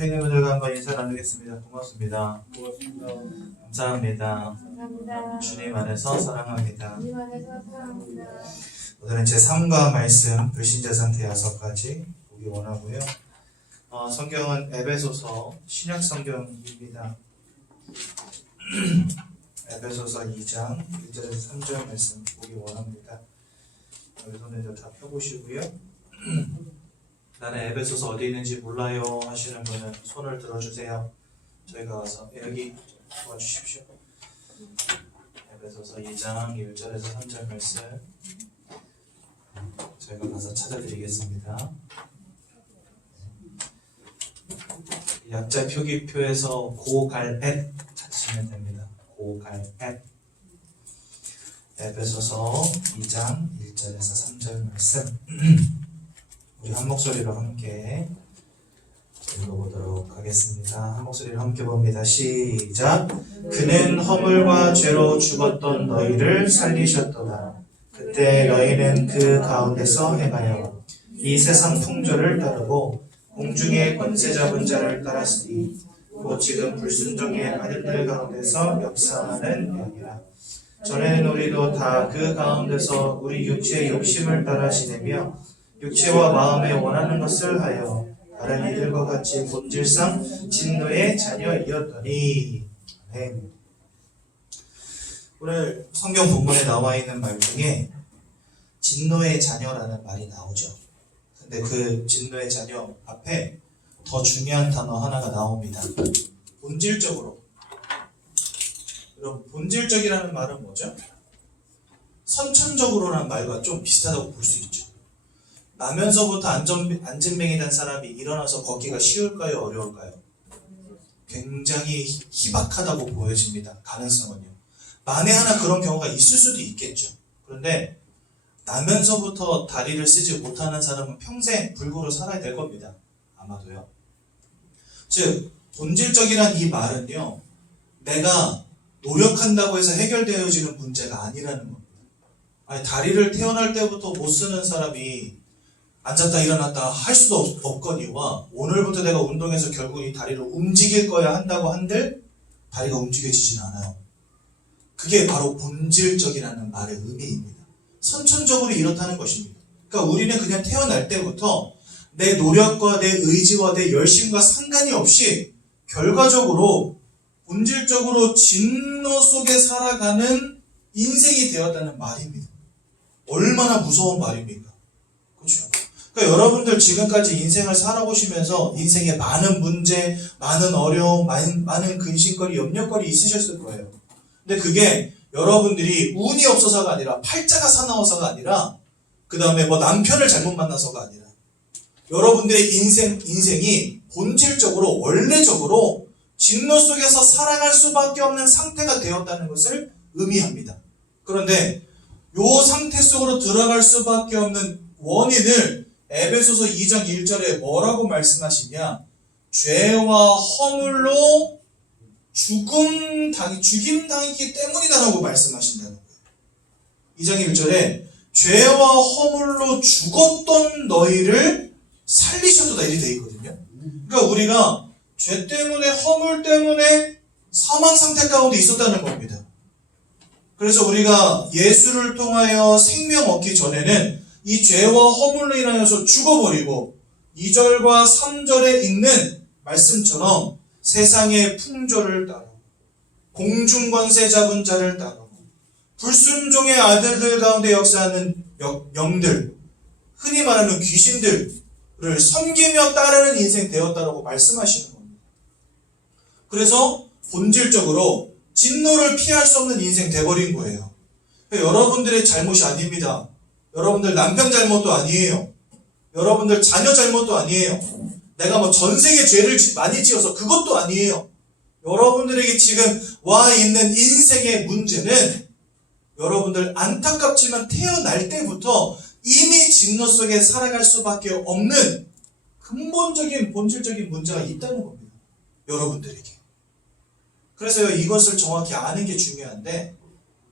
선생님들과 한번 인사 나누겠습니다. 고맙습니다. 고맙습니다. 감사합니다. 감사합니다. 주님 안에서 사랑합니다. 주님 안에서 사랑합니다. 오늘은 제3과 말씀 불신자 상태 6가지 보기 원하고요. 성경은 에베소서 신약 성경입니다. 에베소서 2장 1절에서 3절 말씀 보기 원합니다. 여기 손을 다 펴보시고요. 나는 에베소서 어디 있는지 몰라요 하시는 분은 손을 들어주세요. 저희가 와서 여기 도와주십시오. 에베소서 2장 1절에서 3절 말씀 저희가 가서 찾아드리겠습니다. 약자 표기표에서 고갈앱 찾으시면 됩니다. 고갈앱 에베소서 2장 1절에서 3절 말씀 우리 한 목소리로 함께 읽어보도록 하겠습니다. 한 목소리로 함께 봅니다. 시작. 그는 허물과 죄로 죽었던 너희를 살리셨도다. 그때 너희는 그 가운데서 행하여 이 세상 풍조를 따르고 공중의 권세 잡은 자를 따랐으니 곧 지금 불순종의 아들들 가운데서 역사하는 영이라. 전에는 우리도 다 그 가운데서 우리 육체의 욕심을 따라 지내며 육체와 마음에 원하는 것을 하여 다른 이들과 같이 본질상 진노의 자녀이었더니. 아멘. 오늘 성경 본문에 나와 있는 말 중에 진노의 자녀라는 말이 나오죠. 근데 그 진노의 자녀 앞에 더 중요한 단어 하나가 나옵니다. 본질적으로. 여러분, 본질적이라는 말은 뭐죠? 선천적으로라는 말과 좀 비슷하다고 볼 수 있죠. 나면서부터 안진뱅이 된 사람이 일어나서 걷기가 쉬울까요? 어려울까요? 굉장히 희박하다고 보여집니다. 가능성은요. 만에 하나 그런 경우가 있을 수도 있겠죠. 그런데 나면서부터 다리를 쓰지 못하는 사람은 평생 불구로 살아야 될 겁니다. 아마도요. 즉 본질적이란 이 말은요, 내가 노력한다고 해서 해결되어지는 문제가 아니라는 겁니다. 아니, 다리를 태어날 때부터 못 쓰는 사람이 앉았다 일어났다 할 수도 없거니와 오늘부터 내가 운동해서 결국 이 다리를 움직일 거야 한다고 한들 다리가 움직여지진 않아요. 그게 바로 본질적이라는 말의 의미입니다. 선천적으로 이렇다는 것입니다. 그러니까 우리는 그냥 태어날 때부터 내 노력과 내 의지와 내 열심과 상관이 없이 결과적으로 본질적으로 진노 속에 살아가는 인생이 되었다는 말입니다. 얼마나 무서운 말입니까? 그렇죠? 그러니까 여러분들 지금까지 인생을 살아보시면서 인생에 많은 문제, 많은 어려움, 많은 근심거리, 염려거리 있으셨을 거예요. 근데 그게 여러분들이 운이 없어서가 아니라 팔자가 사나워서가 아니라 그 다음에 뭐 남편을 잘못 만나서가 아니라 여러분들의 인생이 본질적으로 원래적으로 진노 속에서 살아갈 수밖에 없는 상태가 되었다는 것을 의미합니다. 그런데 이 상태 속으로 들어갈 수밖에 없는 원인을 에베소서 2장 1절에 뭐라고 말씀하시냐? 죄와 허물로 죽임당했기 때문이다라고 말씀하신다는 거예요. 2장 1절에 죄와 허물로 죽었던 너희를 살리셨도다 이렇게 되어 있거든요. 그러니까 우리가 죄 때문에 허물 때문에 사망 상태 가운데 있었다는 겁니다. 그래서 우리가 예수를 통하여 생명 얻기 전에는 이 죄와 허물로 인하여서 죽어버리고 2절과 3절에 있는 말씀처럼 세상의 풍조를 따르고 공중권세 잡은 자를 따르고 불순종의 아들들 가운데 역사하는 영들, 흔히 말하는 귀신들을 섬기며 따르는 인생 되었다라고 말씀하시는 겁니다. 그래서 본질적으로 진노를 피할 수 없는 인생 돼버린 거예요. 여러분들의 잘못이 아닙니다. 여러분들 남편 잘못도 아니에요. 여러분들 자녀 잘못도 아니에요. 내가 뭐 전생에 죄를 많이 지어서 그것도 아니에요. 여러분들에게 지금 와 있는 인생의 문제는 여러분들 안타깝지만 태어날 때부터 이미 진노 속에 살아갈 수밖에 없는 근본적인 본질적인 문제가 있다는 겁니다. 여러분들에게. 그래서 이것을 정확히 아는 게 중요한데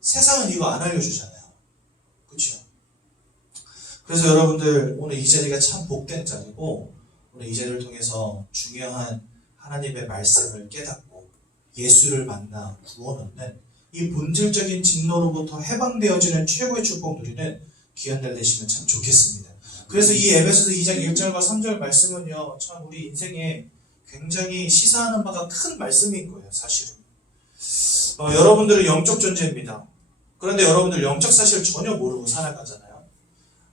세상은 이거 안 알려주잖아요. 그렇죠? 그래서 여러분들 오늘 이 자리가 참 복된 자리고 오늘 이 자리를 통해서 중요한 하나님의 말씀을 깨닫고 예수를 만나 구원 얻는 이 본질적인 진노로부터 해방되어지는 최고의 축복 누리는 귀한 날 되시면 참 좋겠습니다. 그래서 이 에베소서 2장 1절과 3절 말씀은요, 참 우리 인생에 굉장히 시사하는 바가 큰 말씀인 거예요, 사실은. 여러분들은 영적 존재입니다. 그런데 여러분들 영적 사실을 전혀 모르고 살아가잖아요.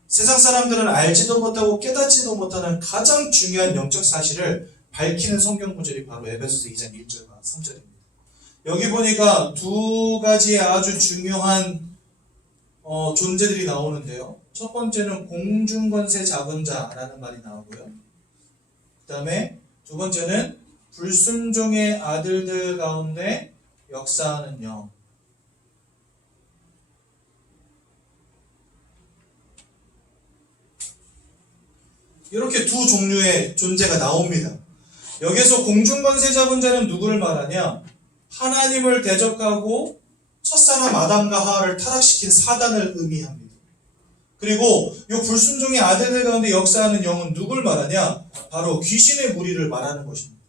세상 사람들은 알지도 못하고 깨닫지도 못하는 가장 중요한 영적 사실을 밝히는 성경 구절이 바로 에베소서 2장 1절과 3절입니다. 여기 보니까 두 가지의 아주 중요한 존재들이 나오는데요. 첫 번째는 공중권세 잡은 자라는 말이 나오고요. 그 다음에 두 번째는 불순종의 아들들 가운데 역사하는 영. 이렇게 두 종류의 존재가 나옵니다. 여기서 공중권세 잡은 자는 누구를 말하냐? 하나님을 대적하고 첫사람 아담과 하와를 타락시킨 사단을 의미합니다. 그리고 이 불순종의 아들들 가운데 역사하는 영은 누굴 말하냐? 바로 귀신의 무리를 말하는 것입니다.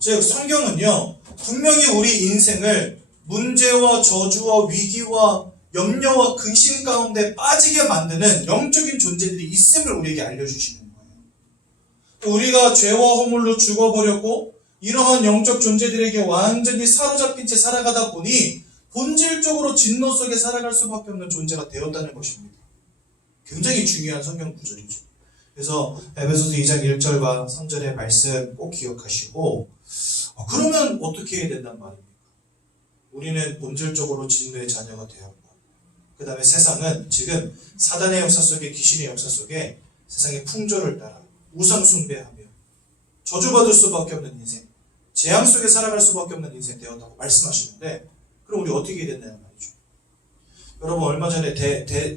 즉 성경은요, 분명히 우리 인생을 문제와 저주와 위기와 염려와 근심 가운데 빠지게 만드는 영적인 존재들이 있음을 우리에게 알려주시는 거예요. 우리가 죄와 허물로 죽어버렸고 이러한 영적 존재들에게 완전히 사로잡힌 채 살아가다 보니 본질적으로 진노 속에 살아갈 수밖에 없는 존재가 되었다는 것입니다. 굉장히 중요한 성경 구절이죠. 그래서 에베소서 2장 1절과 3절의 말씀 꼭 기억하시고, 그러면 어떻게 해야 된단 말입니까? 우리는 본질적으로 진노의 자녀가 되었고, 그 다음에 세상은 지금 사단의 역사 속에, 귀신의 역사 속에 세상의 풍조를 따라 우상 숭배하며 저주받을 수밖에 없는 인생, 재앙 속에 살아갈 수밖에 없는 인생 되었다고 말씀하시는데, 그럼 우리 어떻게 해야 된다는 말이죠? 여러분 얼마 전에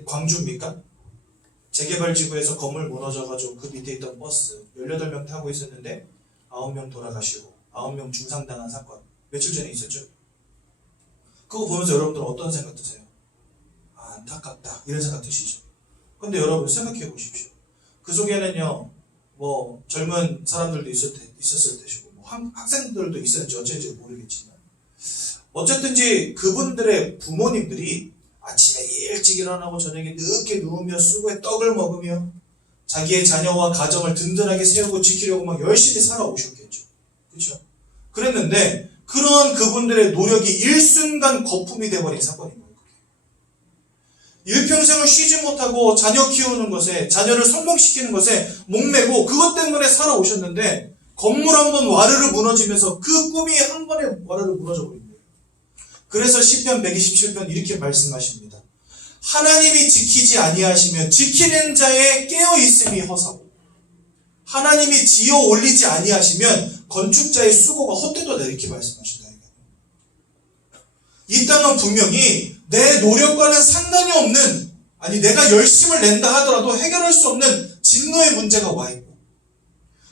광주입니까? 재개발지구에서 건물 무너져가지고 그 밑에 있던 버스 18명 타고 있었는데 9명 돌아가시고 9명 중상당한 사건 며칠 전에 있었죠? 그거 보면서 여러분들은 어떤 생각 드세요? 안타깝다 이런 생각 드시죠? 근데 여러분 생각해 보십시오. 그 속에는요 뭐 젊은 사람들도 있었을 테시고 뭐 학생들도 있었는지 어쩐지 모르겠지만 어쨌든지 그분들의 부모님들이 아침에 일찍 일어나고 저녁에 늦게 누우며 수고에 떡을 먹으며 자기의 자녀와 가정을 든든하게 세우고 지키려고 막 열심히 살아오셨겠죠. 그렇죠? 그랬는데 그런 그분들의 노력이 일순간 거품이 돼버린 사건인 거예요. 일평생을 쉬지 못하고 자녀 키우는 것에, 자녀를 성공시키는 것에 목매고 그것 때문에 살아오셨는데 건물 한 번 와르르 무너지면서 그 꿈이 한 번에 와르르 무너져 버린 거예요. 그래서 시편 127편 이렇게 말씀하십니다. 하나님이 지키지 아니하시면 지키는 자의 깨어있음이 허사고 하나님이 지어 올리지 아니하시면 건축자의 수고가 헛되도다 이렇게 말씀하신다. 이 땅은 분명히 내 노력과는 상관이 없는, 아니 내가 열심을 낸다 하더라도 해결할 수 없는 진노의 문제가 와 있고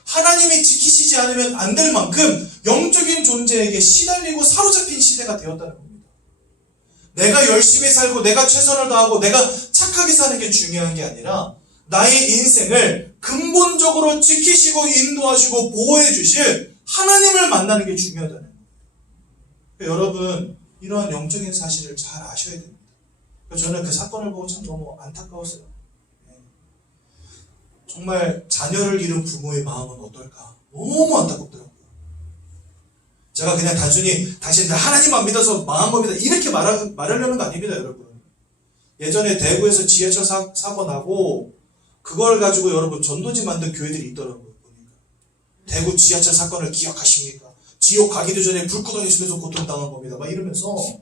하나님이 지키시지 않으면 안 될 만큼 영적인 존재에게 시달리고 사로잡힌 시대가 되었다는 겁니다. 내가 열심히 살고 내가 최선을 다하고 내가 착하게 사는 게 중요한 게 아니라 나의 인생을 근본적으로 지키시고 인도하시고 보호해 주실 하나님을 만나는 게 중요하다는 거예요. 여러분 이러한 영적인 사실을 잘 아셔야 됩니다. 저는 그 사건을 보고 참 너무 안타까웠어요. 정말 자녀를 잃은 부모의 마음은 어떨까? 너무 안타깝더라고요. 제가 그냥 단순히 당신들 하나님만 믿어서 망한 겁니다 이렇게 말하려는 거 아닙니다, 여러분. 예전에 대구에서 지하철 사고 나고 그걸 가지고 여러분 전도지 만든 교회들이 있더라고요. 보니까. 대구 지하철 사건을 기억하십니까? 지옥 가기도 전에 불구덩이 속에서 고통당한 겁니다. 막 이러면서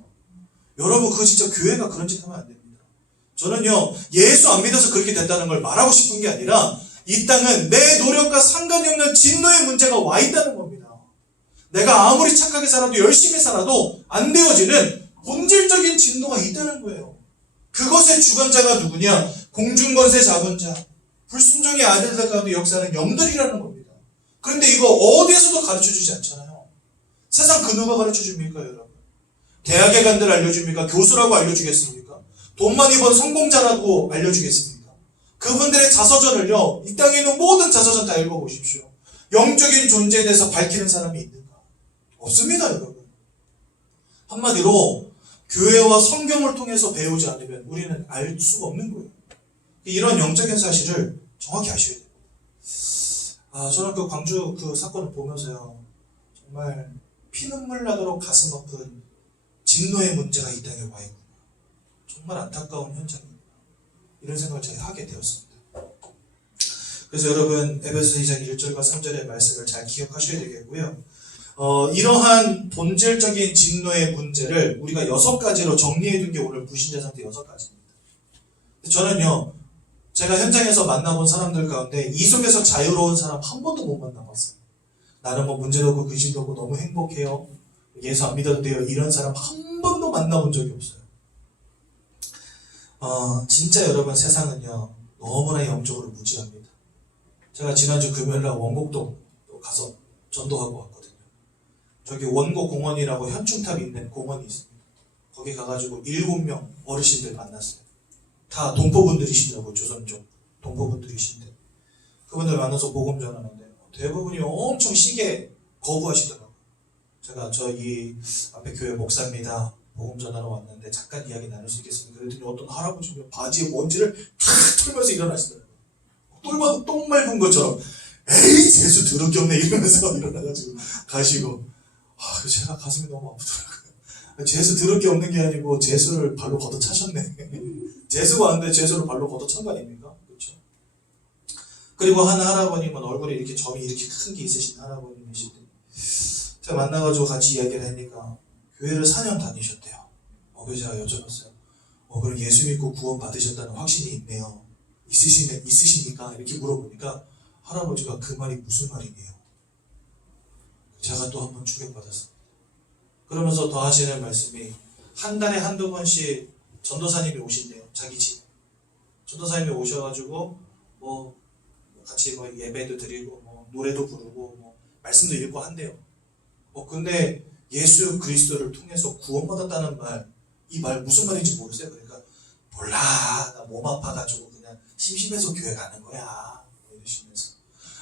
여러분 그거 진짜 교회가 그런 짓 하면 안 됩니다. 저는요 예수 안 믿어서 그렇게 됐다는 걸 말하고 싶은 게 아니라 이 땅은 내 노력과 상관이 없는 진노의 문제가 와 있다는 겁니다. 내가 아무리 착하게 살아도 열심히 살아도 안 되어지는 본질적인 진노가 있다는 거예요. 그것의 주관자가 누구냐? 공중권세 잡은 자, 불순종의 아들들 가운데 역사하는 영들이라는 겁니다. 그런데 이거 어디에서도 가르쳐주지 않잖아요. 세상 그 누가 가르쳐줍니까 여러분? 대학에 간들 알려줍니까? 교수라고 알려주겠습니까? 돈 많이 번 성공자라고 알려주겠습니까? 그분들의 자서전을요 이 땅에 있는 모든 자서전 다 읽어보십시오. 영적인 존재에 대해서 밝히는 사람이 있는가? 없습니다, 여러분. 한마디로 교회와 성경을 통해서 배우지 않으면 우리는 알 수가 없는 거예요. 이런 영적인 사실을 정확히 아셔야 돼요. 저는 그 광주 그 사건을 보면서요, 정말 피눈물 나도록 가슴 아픈 진노의 문제가 이 땅에 와 있구나. 정말 안타까운 현장입니다. 이런 생각을 제가 하게 되었습니다. 그래서 여러분, 에베소 2장 1절과 3절의 말씀을 잘 기억하셔야 되겠고요. 이러한 본질적인 진노의 문제를 우리가 6가지로 정리해둔 게 오늘 불신자 상태 6가지입니다. 저는요, 제가 현장에서 만나본 사람들 가운데 이 속에서 자유로운 사람 한 번도 못 만나봤어요. 나는 뭐 문제도 없고 근심도 없고 너무 행복해요. 예수 안 믿어도 돼요. 이런 사람 한 번도 만나본 적이 없어요. 진짜 여러분, 세상은요, 너무나 영적으로 무지합니다. 제가 지난주 금요일날 원곡동 가서 전도하고 왔거든요. 저기 원곡 공원이라고 현충탑이 있는 공원이 있습니다. 거기 가가지고 7명 어르신들 만났어요. 다 동포분들이시더라고요. 조선족 동포분들이신데, 그분들 만나서 복음 전하는데 대부분이 엄청 시계 거부하시더라고요. 제가 이 앞에 교회 목사입니다, 복음 전하러 왔는데 잠깐 이야기 나눌 수 있겠습니까? 그랬더니 어떤 할아버지가 바지에 먼지를 탁 털면서 일어나시더라고요. 똥 맑은 것처럼, 에이 재수 더럽게 없네 이러면서 일어나가지고 가시고, 제가 가슴이 너무 아프더라고요. 재수 더럽게 없는 게 아니고 재수를 발로 걷어 차셨네. 재수가 안 돼 재수를 발로 걷어 찬 거 아닙니까? 그렇죠? 그리고 한 할아버님은 얼굴에 이렇게 점이 이렇게 큰 게 있으신 할아버님이신데, 제가 만나가지고 같이 이야기를 하니까 교회를 4년 다니셨대요. 그래서 제가 여쭤봤어요. 그럼 예수 믿고 구원 받으셨다는 확신이 있네요. 있으십니까? 이렇게 물어보니까 할아버지가 그 말이 무슨 말이네요. 제가 또 한 번 충격받았습니다. 그러면서 더 하시는 말씀이, 한 달에 한두 번씩 전도사님이 오신대요. 자기 집. 전도사님이 오셔가지고 같이 예배도 드리고 노래도 부르고 말씀도 읽고 한대요. 근데 예수 그리스도를 통해서 구원받았다는 말, 이 말 무슨 말인지 모르세요? 그러니까 몰라, 나 몸 아파가지고 그냥 심심해서 교회 가는 거야 이러시면서,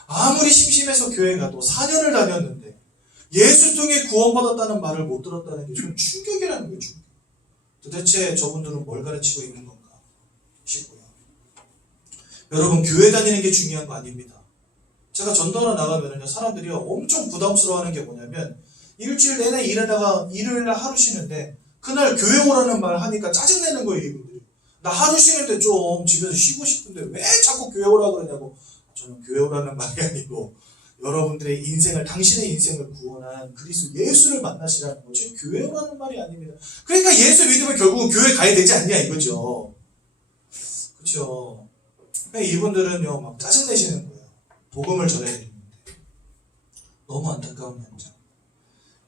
아무리 심심해서 교회 가도 4년을 다녔는데 예수 통해 구원받았다는 말을 못 들었다는 게 좀 충격이라는 거예요. 충격. 도대체 저분들은 뭘 가르치고 있는 건가 싶고요. 여러분, 교회 다니는 게 중요한 거 아닙니다. 제가 전도하러 나가면요, 사람들이 엄청 부담스러워하는 게 뭐냐면, 일주일 내내 일하다가 일요일날 하루 쉬는데 그날 교회 오라는 말 하니까 짜증내는 거예요. 이분들이. 나 하루 쉬는데 좀 집에서 쉬고 싶은데 왜 자꾸 교회 오라 그러냐고. 저는 교회 오라는 말이 아니고 여러분들의 인생을, 당신의 인생을 구원한 그리스도 예수를 만나시라는 거지 교회 오라는 말이 아닙니다. 그러니까 예수 믿으면 결국은 교회 가야 되지 않냐 이거죠. 그렇죠. 그러니까 이분들은요, 막 짜증내시는 거예요. 복음을 전해드리는데. 너무 안타까운 현장.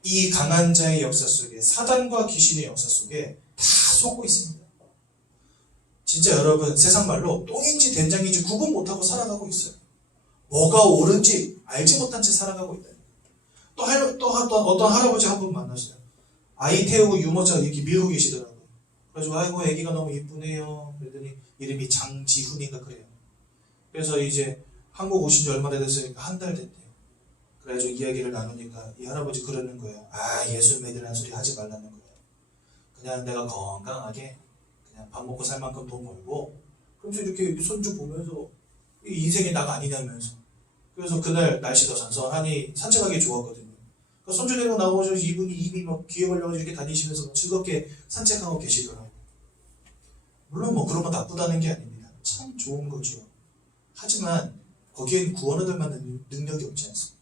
이 강한 자의 역사 속에, 사단과 귀신의 역사 속에 다 속고 있습니다. 진짜 여러분, 세상 말로 똥인지 된장인지 구분 못하고 살아가고 있어요. 뭐가 옳은지 알지 못한 채 살아가고 있다. 또 어떤 할아버지 한 분 만났어요. 아이 태우고 유모차 이렇게 밀고 계시더라고요. 그래가지고 아이고 애기가 너무 이쁘네요. 그랬더니 이름이 장지훈인가 그래요. 그래서 이제 한국 오신 지 얼마나 됐으니까 한 달 됐대요. 그래가지고 이야기를 나누니까 이 할아버지 그러는 거예요. 예수 믿으라는 소리 하지 말라는 거예요. 그냥 내가 건강하게 그냥 밥 먹고 살 만큼 돈 벌고, 그러면서 이렇게 손주 보면서 인생이 나가 아니냐면서. 그래서 그날 날씨도 선선하니 산책하기 좋았거든요. 그러니까 손주 데리고 나오셔서 이분이 입이 막 귀에 걸려서 이렇게 다니시면서 즐겁게 산책하고 계시더라고요. 물론 그런 거 나쁘다는 게 아닙니다. 참 좋은 거죠. 하지만 거기엔 구원 얻을 만한 능력이 없지 않습니까?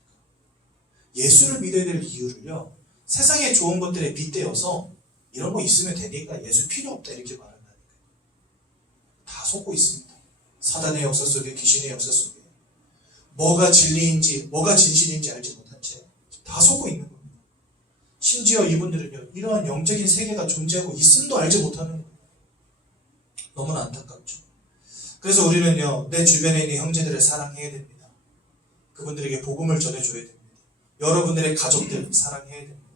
예수를 믿어야 될 이유를요, 세상의 좋은 것들에 빗대어서 이런 거 있으면 되니까 예수 필요 없다 이렇게 말한다니까요. 다 속고 있습니다. 사단의 역사 속에, 귀신의 역사 속에 뭐가 진리인지 뭐가 진실인지 알지 못한 채 다 속고 있는 겁니다. 심지어 이분들은요, 이러한 영적인 세계가 존재하고 있음도 알지 못하는 거예요. 너무나 안타깝죠. 그래서 우리는요, 내 주변에 있는 형제들을 사랑해야 됩니다. 그분들에게 복음을 전해줘야 됩니다. 여러분들의 가족들 사랑해야 됩니다.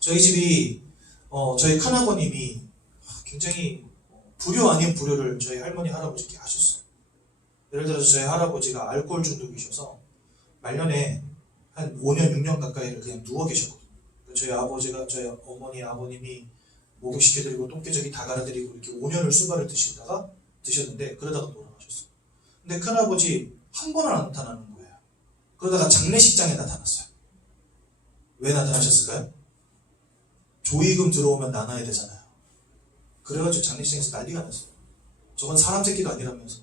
저희 집이 저희 큰아버님이 굉장히 불효 아닌 불효를 저희 할머니 할아버지께 하셨어요. 예를 들어서 저희 할아버지가 알코올 중독이셔서 말년에 한 5년, 6년 가까이를 그냥 누워 계셨거든요. 저희 아버지가, 저희 어머니, 아버님이 목욕시켜드리고 똥개저기 다 갈아드리고 이렇게 5년을 수발을 드셨는데 그러다가 돌아가셨어요. 근데 큰아버지 한 번은 안 나타나는 거예요. 그러다가 장례식장에 나타났어요. 왜 나타나셨을까요? 조의금 들어오면 나눠야 되잖아요. 그래가지고 장례식장에서 난리가 났어요. 저건 사람 새끼도 아니라면서.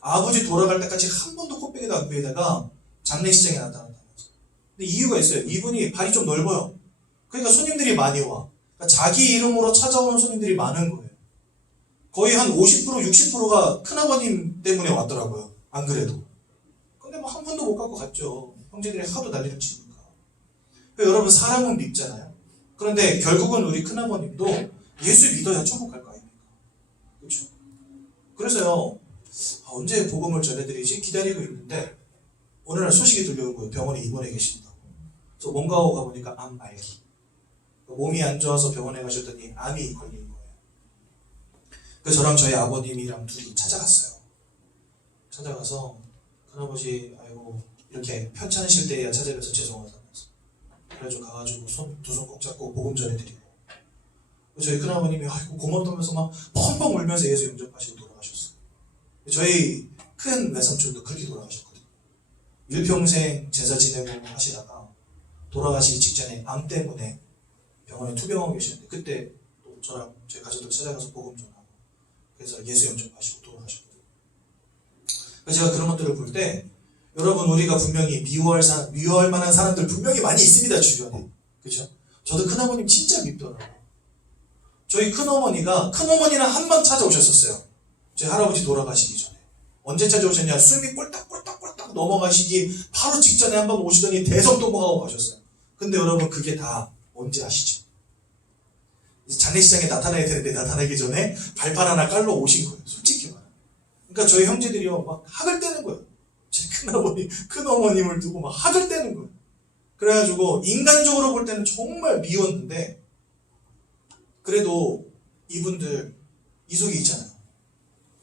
아버지 돌아갈 때까지 한 번도 코빼기도 안 빼다가 장례식장에 나타났다면서. 근데 이유가 있어요. 이분이 발이 좀 넓어요. 그러니까 손님들이 많이 와. 그러니까 자기 이름으로 찾아오는 손님들이 많은 거예요. 거의 한 50%, 60%가 큰아버님 때문에 왔더라고요. 안 그래도. 근데 뭐 한 푼도 못 갖고 갔죠. 형제들이 하도 난리를 치니까. 그러니까 여러분 사람은 밉잖아요. 그런데 결국은 우리 큰아버님도 예수 믿어야 천국 갈 거 아닙니까? 그렇죠? 그래서요. 언제 복음을 전해드리지? 기다리고 있는데 어느 날 소식이 들려온 거예요. 병원에 입원해 계신다고. 그래서 뭔가 하고 가보니까 암 말기. 몸이 안 좋아서 병원에 가셨더니 암이 걸린 거예요. 그래서 저랑 저희 아버님이랑 둘이 찾아갔어요. 찾아가서 큰아버지 아이고 이렇게 편찮으실 때야 찾아뵈서 죄송하다면서 그래가지고 가가지고 두 손 꼭 잡고 복음 전해드리고 저희 큰아버님이 아이고 고맙다면서 막 펑펑 울면서 예수 영접하시고 돌아가셨어요. 저희 큰 외삼촌도 그렇게 돌아가셨거든요. 일평생 제사 지내고 하시다가 돌아가시기 직전에 암 때문에 병원에 투병하고 계시는데 그때 또 저랑 저희 가족들 찾아가서 복음 전하고 그래서 예수 영접하시고 돌아가셨거든요. 그래서 제가 그런 것들을 볼 때 여러분 우리가 분명히 미워할 만한 사람들 분명히 많이 있습니다 주변에. 그렇죠? 저도 큰아버님 진짜 밉더라고요. 저희 큰어머니는 한 번 찾아오셨었어요. 저희 할아버지 돌아가시기 전에. 언제 찾아오셨냐? 숨이 꼴딱꼴딱꼴딱 넘어가시기 바로 직전에 한 번 오시더니 대성통곡하고 가셨어요. 근데 여러분 그게 다 뭔지 아시죠? 장례식장에 나타나야 되는데 나타나기 전에 발판 하나 깔러 오신 거예요. 솔직히 말하면. 그러니까 저희 형제들이요 막 학을 떼는 거예요. 제 큰어머님을 두고 막 학을 떼는 거예요. 그래가지고 인간적으로 볼 때는 정말 미웠는데 그래도 이분들 이속이 있잖아요.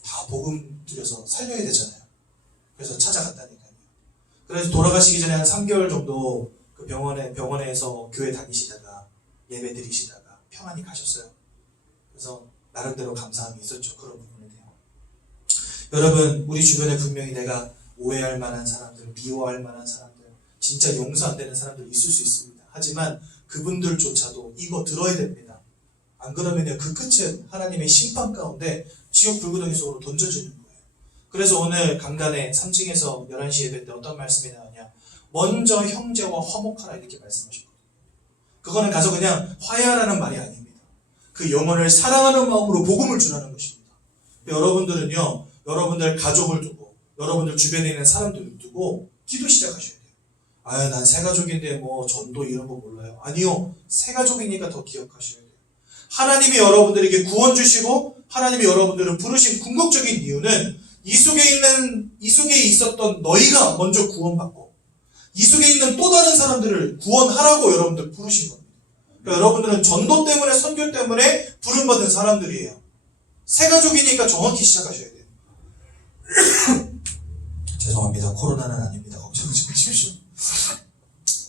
다 복음 들여서 살려야 되잖아요. 그래서 찾아갔다니까요. 그래서 돌아가시기 전에 한 3개월 정도 그 병원에서 교회 다니시다가 예배 드리시다가 평안히 가셨어요. 그래서 나름대로 감사함이 있었죠. 그런 부분에 대해. 여러분 우리 주변에 분명히 내가 오해할 만한 사람들, 미워할 만한 사람들, 진짜 용서 안 되는 사람들 있을 수 있습니다. 하지만 그분들조차도 이거 들어야 됩니다. 안 그러면 그 끝은 하나님의 심판 가운데 지옥 불구덩이 속으로 던져지는 거예요. 그래서 오늘 강단에 3층에서 11시 예배 때 어떤 말씀이 나오냐. 먼저 형제와 화목하라 이렇게 말씀하셨거든요. 그거는 가서 그냥 화해하라는 말이 아닙니다. 그 영혼을 사랑하는 마음으로 복음을 주라는 것입니다. 여러분들은요. 여러분들 가족을 두고 여러분들 주변에 있는 사람들을 두고 기도 시작하셔야 돼요. 아, 난 새가족인데 뭐 전도 이런 거 몰라요. 아니요. 새가족이니까 더 기억하셔야 돼요. 하나님이 여러분들에게 구원 주시고 하나님이 여러분들을 부르신 궁극적인 이유는 이 속에 있었던 너희가 먼저 구원받고 이 속에 있는 또 다른 사람들을 구원하라고 여러분들 부르신 겁니다. 그러니까 여러분들은 전도 때문에 선교 때문에 부름받은 사람들이에요. 새가족이니까 정확히 시작하셔야 돼요. 죄송합니다. 코로나는 아닙니다. 걱정하지 마십시오.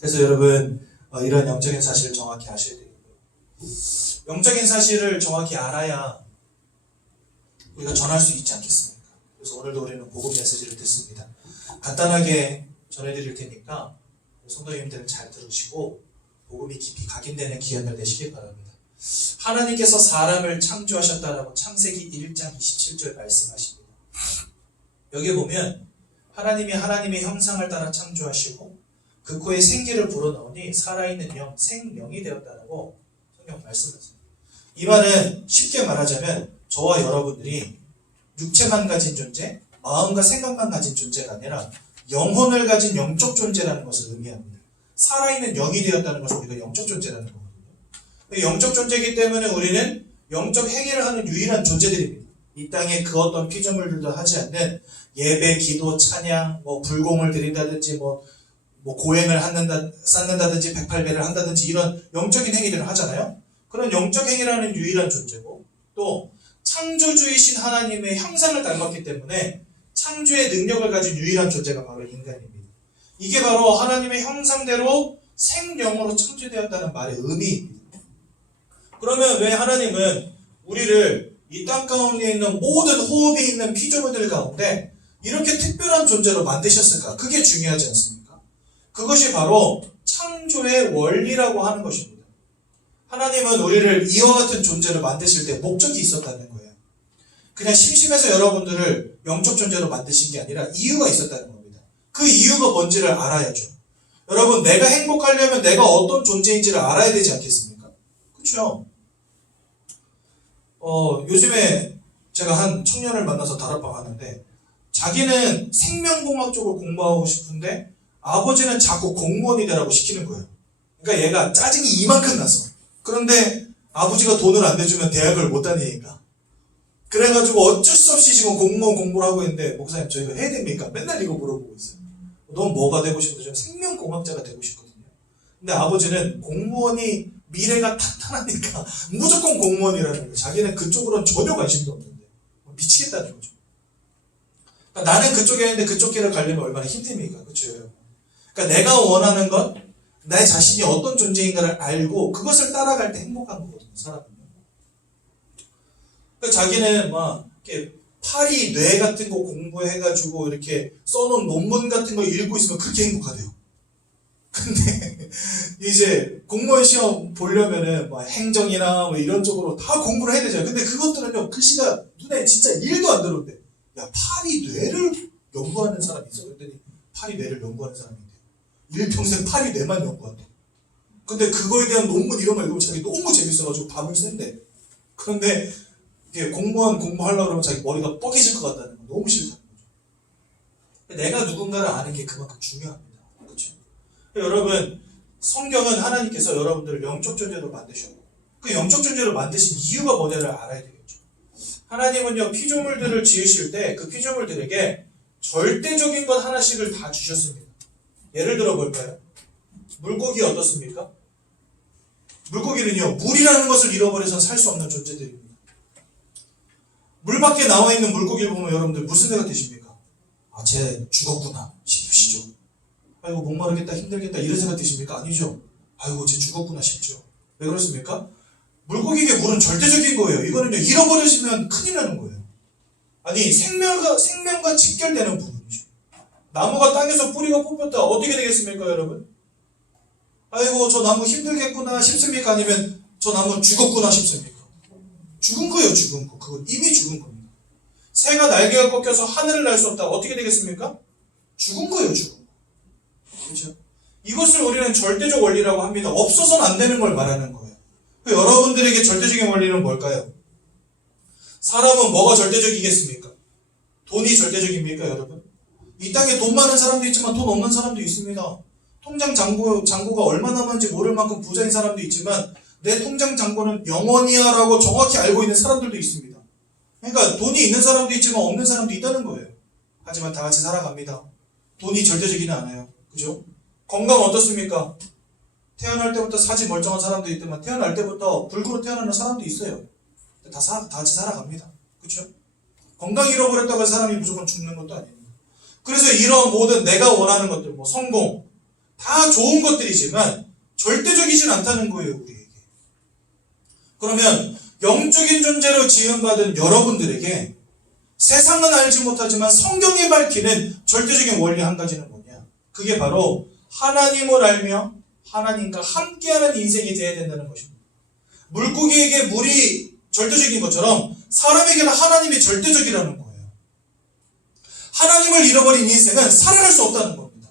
그래서 여러분 이런 영적인 사실을 정확히 아셔야 되고요. 영적인 사실을 정확히 알아야 우리가 전할 수 있지 않겠습니까? 그래서 오늘도 우리는 복음 메시지를 듣습니다. 간단하게 전해드릴 테니까 성도님들은 잘 들으시고 복음이 깊이 각인되는 기한을 내시길 바랍니다. 하나님께서 사람을 창조하셨다라고 창세기 1장 27절 말씀하십니다. 여기 보면 하나님이 하나님의 형상을 따라 창조하시고 그 코에 생기를 불어넣으니 살아있는 영, 생명이 되었다라고 성경 말씀하십니다. 이 말은 쉽게 말하자면 저와 여러분들이 육체만 가진 존재, 마음과 생각만 가진 존재가 아니라 영혼을 가진 영적 존재라는 것을 의미합니다. 살아있는 영이 되었다는 것은 우리가 영적 존재라는 거거든요. 영적 존재이기 때문에 우리는 영적 행위를 하는 유일한 존재들입니다. 이 땅에 그 어떤 피조물들도 하지 않는 예배, 기도, 찬양, 불공을 드린다든지 고행을 쌓는다든지 108배를 한다든지 이런 영적인 행위들을 하잖아요. 그런 영적 행위를 하는 유일한 존재고 또 창조주이신 하나님의 형상을 닮았기 때문에 창조의 능력을 가진 유일한 존재가 바로 인간입니다. 이게 바로 하나님의 형상대로 생명으로 창조되었다는 말의 의미입니다. 그러면 왜 하나님은 우리를 이 땅 가운데 있는 모든 호흡이 있는 피조물들 가운데 이렇게 특별한 존재로 만드셨을까? 그게 중요하지 않습니까? 그것이 바로 창조의 원리라고 하는 것입니다. 하나님은 우리를 이와 같은 존재로 만드실 때 목적이 있었다는 거예요. 그냥 심심해서 여러분들을 영적 존재로 만드신 게 아니라 이유가 있었다는 겁니다. 그 이유가 뭔지를 알아야죠. 여러분, 내가 행복하려면 내가 어떤 존재인지를 알아야 되지 않겠습니까? 그렇죠? 요즘에 제가 한 청년을 만나서 다락방 하는데 자기는 생명공학 쪽을 공부하고 싶은데 아버지는 자꾸 공무원이 되라고 시키는 거예요. 그러니까 얘가 짜증이 이만큼 났어. 그런데 아버지가 돈을 안 내주면 대학을 못 다니니까. 그래가지고 어쩔 수 없이 지금 공무원 공부를 하고 있는데 목사님 저희가 해야 됩니까? 맨날 이거 물어보고 있어요. 넌 뭐가 되고 싶어요? 저는 생명공학자가 되고 싶거든요. 근데 아버지는 공무원이 미래가 탄탄하니까 무조건 공무원이라는 거예요. 자기는 그쪽으로는 전혀 관심도 없는데 미치겠다는 거죠. 그러니까 나는 그쪽에 있는데 그쪽 길을 가려면 얼마나 힘듭니까? 그렇죠? 그러니까 내가 원하는 건 내 자신이 어떤 존재인가를 알고 그것을 따라갈 때 행복한 거거든요. 사람은요. 그러니까 자기는 막 이렇게 파리 뇌 같은 거 공부해가지고 이렇게 써놓은 논문 같은 거 읽고 있으면 그렇게 행복하대요. 근데 이제 공무원 시험 보려면은 뭐 행정이나 뭐 이런 쪽으로 다 공부를 해야 되잖아요. 근데 그것들은요 글씨가 눈에 진짜 1도 안 들어온대. 야, 파리 뇌를 연구하는 사람이 있어. 그랬더니 파리 뇌를 연구하는 사람이 있대요. 일평생 파리 뇌만 연구한대. 근데 그거에 대한 논문 이런 거 읽으면 자기 너무 재밌어가지고 밤을 샌대. 그런데 이게 공무원 공부하려고 그러면 자기 머리가 뻐개질 것 같다는 거 너무 싫다는 거죠. 내가 누군가를 아는 게 그만큼 중요합니다. 그렇죠? 여러분, 성경은 하나님께서 여러분들을 영적 존재로 만드셨고 그 영적 존재로 만드신 이유가 뭐냐를 알아야 되겠죠. 하나님은요 피조물들을 지으실 때 그 피조물들에게 절대적인 것 하나씩을 다 주셨습니다. 예를 들어 볼까요? 물고기 어떻습니까? 물고기는요 물이라는 것을 잃어버려서 살 수 없는 존재들입니다. 물 밖에 나와 있는 물고기를 보면 여러분들 무슨 생각 드십니까? 아, 쟤 죽었구나 싶으시죠? 아이고 목마르겠다 힘들겠다 이런 생각 드십니까? 아니죠. 아이고 쟤 죽었구나 싶죠. 왜 그렇습니까? 물고기에게 물은 절대적인 거예요. 이거는요 잃어버리시면 큰일 나는 거예요. 아니 생명과 직결되는 부분이죠. 나무가 땅에서 뿌리가 뽑혔다 어떻게 되겠습니까 여러분? 아이고 저 나무 힘들겠구나 싶습니까? 아니면 저 나무 죽었구나 싶습니까? 죽은 거예요. 죽은 거. 그건 이미 죽은 겁니다. 새가 날개가 꺾여서 하늘을 날 수 없다 어떻게 되겠습니까? 죽은 거예요. 죽은 거. 그렇죠? 이것을 우리는 절대적 원리라고 합니다. 없어서는 안 되는 걸 말하는 거예요. 여러분들에게 절대적인 원리는 뭘까요? 사람은 뭐가 절대적이겠습니까? 돈이 절대적입니까 여러분? 이 땅에 돈 많은 사람도 있지만 돈 없는 사람도 있습니다. 통장 잔고가 얼마 남았는지 모를 만큼 부자인 사람도 있지만 내 통장 잔고는 영원이야 라고 정확히 알고 있는 사람들도 있습니다. 그러니까 돈이 있는 사람도 있지만 없는 사람도 있다는 거예요. 하지만 다 같이 살아갑니다. 돈이 절대적이는 않아요. 그죠? 건강 어떻습니까? 태어날 때부터 사지 멀쩡한 사람도 있지만 태어날 때부터 불구로 태어나는 사람도 있어요. 다 같이 살아갑니다. 그렇죠? 건강 잃어버렸다고 해서 사람이 무조건 죽는 것도 아닙니다. 그래서 이런 모든 내가 원하는 것들, 뭐 성공, 다 좋은 것들이지만 절대적이진 않다는 거예요, 우리에게. 그러면 영적인 존재로 지음받은 여러분들에게 세상은 알지 못하지만 성경이 밝히는 절대적인 원리 한 가지는 뭐냐? 그게 바로 하나님을 알며 하나님과 함께하는 인생이 되어야 된다는 것입니다. 물고기에게 물이 절대적인 것처럼 사람에게는 하나님이 절대적이라는 거예요. 하나님을 잃어버린 인생은 살아갈 수 없다는 겁니다.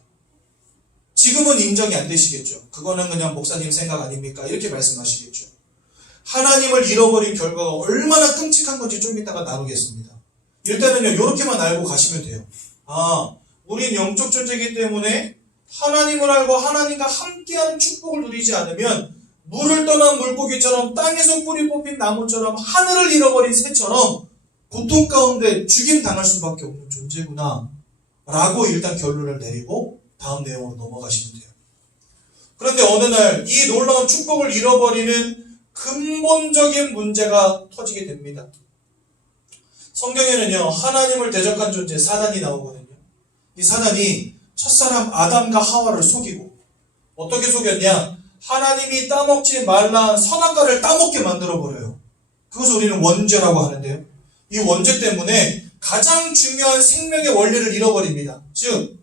지금은 인정이 안 되시겠죠. 그거는 그냥 목사님 생각 아닙니까? 이렇게 말씀하시겠죠. 하나님을 잃어버린 결과가 얼마나 끔찍한 건지 좀 이따가 나누겠습니다. 일단은요, 이렇게만 알고 가시면 돼요. 아, 우린 영적 존재이기 때문에 하나님을 알고 하나님과 함께하는 축복을 누리지 않으면 물을 떠난 물고기처럼 땅에서 뿌리 뽑힌 나무처럼 하늘을 잃어버린 새처럼 고통 가운데 죽임 당할 수밖에 없는 존재구나 라고 일단 결론을 내리고 다음 내용으로 넘어가시면 돼요. 그런데 어느 날 이 놀라운 축복을 잃어버리는 근본적인 문제가 터지게 됩니다. 성경에는요 하나님을 대적한 존재 사단이 나오거든요. 이 사단이 첫사람 아담과 하와를 속이고, 어떻게 속였냐? 하나님이 따먹지 말라 선악과를 따먹게 만들어버려요. 그것을 우리는 원죄라고 하는데요. 이 원죄 때문에 가장 중요한 생명의 원리를 잃어버립니다. 즉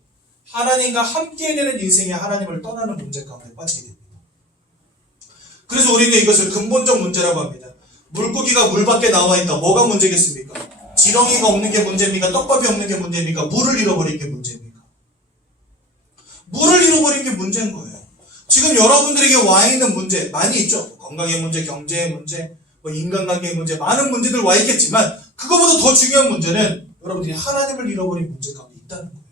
하나님과 함께 되는 인생이 하나님을 떠나는 문제 가운데 빠지게 됩니다. 그래서 우리는 이것을 근본적 문제라고 합니다. 물고기가 물 밖에 나와 있다. 뭐가 문제겠습니까? 지렁이가 없는 게 문제입니까? 떡밥이 없는 게 문제입니까? 물을 잃어버린 게 문제입니까? 물을 잃어버린 게 문제인 거예요. 지금 여러분들에게 와 있는 문제 많이 있죠. 건강의 문제, 경제의 문제, 인간관계의 문제, 많은 문제들 와 있겠지만 그거보다 더 중요한 문제는 여러분들이 하나님을 잃어버린 문제 가운데 있다는 거예요.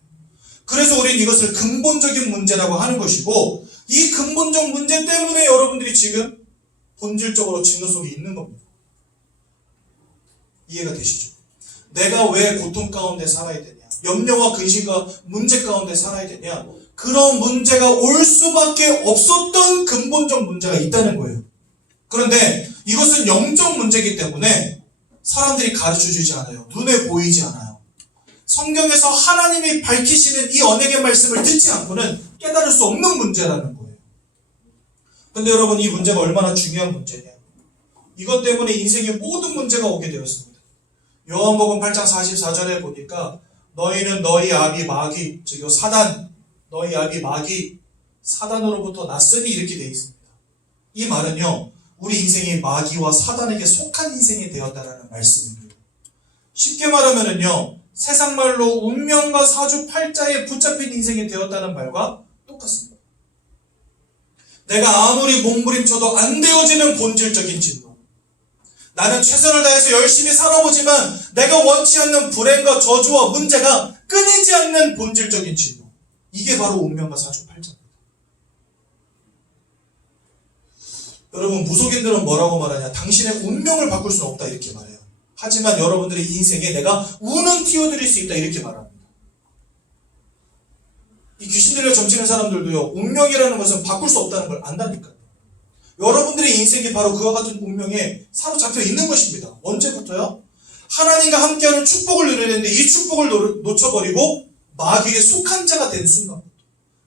그래서 우리는 이것을 근본적인 문제라고 하는 것이고, 이 근본적 문제 때문에 여러분들이 지금 본질적으로 진노 속에 있는 겁니다. 이해가 되시죠? 내가 왜 고통 가운데 살아야 되냐? 염려와 근심과 문제 가운데 살아야 되냐? 그런 문제가 올 수밖에 없었던 근본적 문제가 있다는 거예요. 그런데 이것은 영적 문제이기 때문에 사람들이 가르쳐주지 않아요. 눈에 보이지 않아요. 성경에서 하나님이 밝히시는 이 언약의 말씀을 듣지 않고는 깨달을 수 없는 문제라는 거예요. 근데 여러분, 이 문제가 얼마나 중요한 문제냐? 이것 때문에 인생의 모든 문제가 오게 되었습니다. 요한복음 8장 44절에 보니까 너희는 너희 아비 마귀, 즉 사단, 너희 아비 마귀 사단으로부터 났으니 이렇게 되어 있습니다. 이 말은요, 우리 인생이 마귀와 사단에게 속한 인생이 되었다는 말씀입니다. 쉽게 말하면은요, 세상 말로 운명과 사주팔자에 붙잡힌 인생이 되었다는 말과 똑같습니다. 내가 아무리 몸부림쳐도 안 되어지는 본질적인 진노. 나는 최선을 다해서 열심히 살아보지만 내가 원치 않는 불행과 저주와 문제가 끊이지 않는 본질적인 진노. 이게 바로 운명과 사주팔자입니다. 여러분, 무속인들은 뭐라고 말하냐? 당신의 운명을 바꿀 수는 없다 이렇게 말해요. 하지만 여러분들의 인생에 내가 운은 띄워드릴 수 있다 이렇게 말합니다. 이 귀신들을 점치는 사람들도요, 운명이라는 것은 바꿀 수 없다는 걸 안다니까요. 여러분들의 인생이 바로 그와 같은 운명에 사로잡혀 있는 것입니다. 언제부터요? 하나님과 함께하는 축복을 누려야 되는데 이 축복을 놓쳐버리고 마귀에 속한 자가 된 순간부터.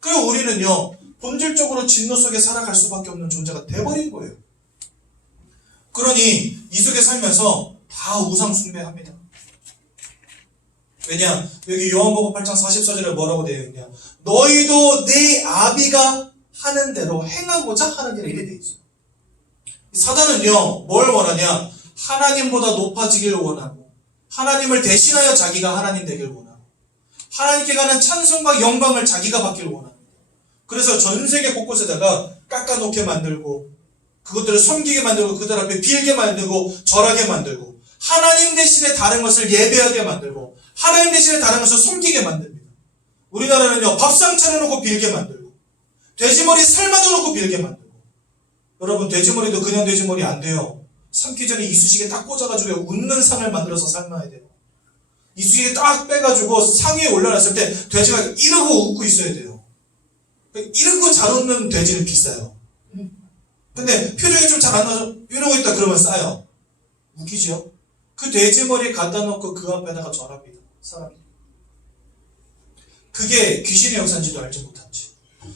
그리고 우리는요, 본질적으로 진노 속에 살아갈 수밖에 없는 존재가 돼버린 거예요. 그러니 이 속에 살면서 다 우상 숭배합니다. 왜냐? 여기 요한복음 8장 44절에 뭐라고 되어 있냐? 너희도 네 아비가 하는 대로 행하고자 하느니라 이래 되어 있어요. 사단은요, 뭘 원하냐? 하나님보다 높아지길 원하고, 하나님을 대신하여 자기가 하나님 되길 원하고, 하나님께 가는 찬송과 영광을 자기가 받길 원합니다. 그래서 전 세계 곳곳에다가 깎아놓게 만들고, 그것들을 섬기게 만들고, 그들 앞에 빌게 만들고, 절하게 만들고, 하나님 대신에 다른 것을 예배하게 만들고, 하나님 대신에 다른 것을 섬기게 만듭니다. 우리나라는요, 밥상 차려놓고 빌게 만들고, 돼지머리 삶아놓고 빌게 만들고. 여러분, 돼지머리도 그냥 돼지머리 안 돼요. 삶기 전에 이쑤시개 딱 꽂아가지고 웃는 상을 만들어서 삶아야 돼요. 이쑤시개 딱 빼가지고 상 위에 올려놨을 때 돼지가 이러고 웃고 있어야 돼요. 이러고 잘 웃는 돼지는 비싸요. 근데 표정이 좀 잘 안 나서 이러고 있다 그러면 싸요. 웃기죠? 그 돼지머리에 갖다 놓고 그 앞에다가 절합니다. 사람이. 그게 귀신의 역사인지도 알지 못한지.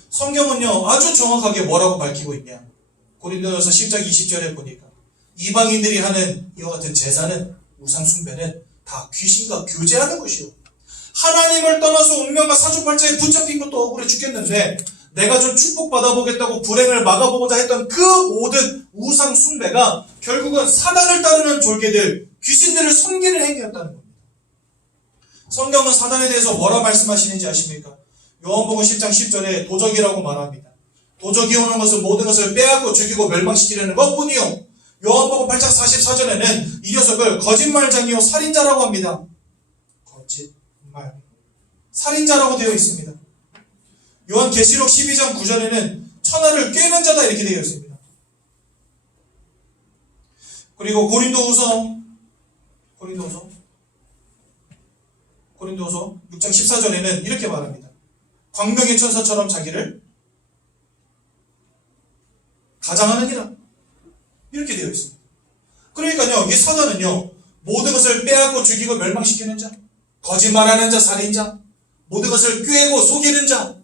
성경은요, 아주 정확하게 뭐라고 밝히고 있냐? 고린도전서 10장 20절에 보니까 이방인들이 하는 이와 같은 제사는, 우상 숭배는 다 귀신과 교제하는 것이요. 하나님을 떠나서 운명과 사주팔자에 붙잡힌 것도 억울해 죽겠는데 내가 좀 축복받아보겠다고 불행을 막아보고자 했던 그 모든 우상 숭배가 결국은 사단을 따르는 졸개들, 귀신들을 섬기는 행위였다는 겁니다. 성경은 사단에 대해서 뭐라 말씀하시는지 아십니까? 요한복음 10장 10절에 도적이라고 말합니다. 도적이 오는 것은 모든 것을 빼앗고 죽이고 멸망시키려는 것뿐이요. 요한복음 8장 44절에는 이 녀석을 거짓말장이요 살인자라고 합니다. 거짓말. 살인자라고 되어 있습니다. 요한계시록 12장 9절에는 천하를 꿰는 자다 이렇게 되어 있습니다. 그리고 고린도후서 6장 14절에는 이렇게 말합니다. 광명의 천사처럼 자기를 가장하느니라 이렇게 되어 있습니다. 그러니까요, 이 사단은요, 모든 것을 빼앗고 죽이고 멸망시키는 자, 거짓말하는 자, 살인자, 모든 것을 꾀고 속이는 자,